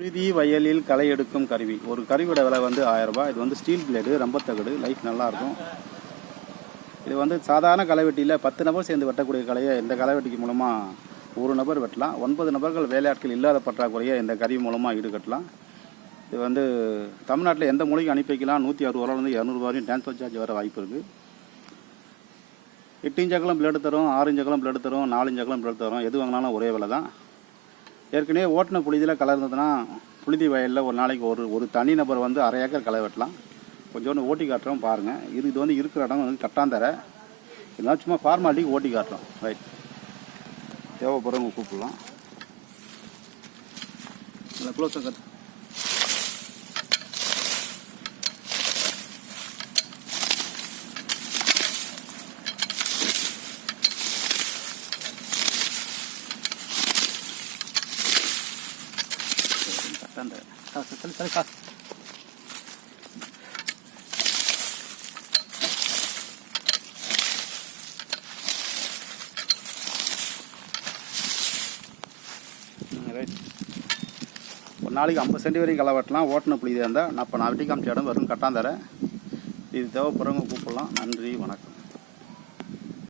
புழுதி வயலில் களை எடுக்கும் கருவி. ஒரு கருவியோட விலை வந்து ஆயிரம் ரூபாய். இது வந்து ஸ்டீல் பிளேடு தகடு லைஃப் நல்லாயிருக்கும் இது வந்து சாதாரண களைவெட்டியில் பத்து நபர் சேர்ந்து வெட்டக்கூடிய கலையை இந்த களைவெட்டிக்கு மூலமாக ஒரு நபர் வெட்டலாம். ஒன்பது நபர்கள் வேலையாட்கள் இல்லாத பற்றாக்குறையை இந்த கருவி மூலமாக ஈடுகட்டலாம். இது வந்து தமிழ்நாட்டில் எந்த மொழிக்கு அனுப்பி வைக்கலாம். நூற்றி அறுபது ரூபாலேருந்து இரநூறுபா வரையும் டிரான்ஸ்ஃபர் சார்ஜ் வர வாய்ப்பு இருக்குது எட்டு இன்ச் அகலம் பிளேடு தரும் ஆறு இன்ச் அகலம் பிளேடு தரும் நாலு இன்ச் அகலம் பிளேடு தரும். எது வாங்கினாலும் ஒரே விலை தான் ஏற்கனவே ஓட்டின புழுதியில் கலர்ந்ததுன்னா புழுதி வயலில் ஒரு நாளைக்கு ஒரு ஒரு தனி நபர் வந்து அரை ஏக்கர் களை வெட்டலாம். கொஞ்சோண்டு ஓட்டி காட்டுறோம் பாருங்கள் இது இது வந்து இருக்கிற இடம் வந்து கட்டாந்தர. இதெல்லாம் சும்மா ஃபார்மாலிட்டிக்கு ஓட்டி காட்டுறோம். ரைட் தேவைப்படுறவங்க கூப்பிடலாம். இல்லை க்ளோஸ் கட் கட்டாந்தரை காசு ரைட் ஒரு நாளைக்கு ஐம்பது சென்ட் வரைக்கும் களை வெட்டலாம் ஓட்டின புள்ளி இருந்தால் நான் இப்போ நான் வெட்டி காமிச்ச இடம் வரும் கட்டாந்தரேன் இது தேவைப்படுறவங்க கூப்பிடலாம். நன்றி.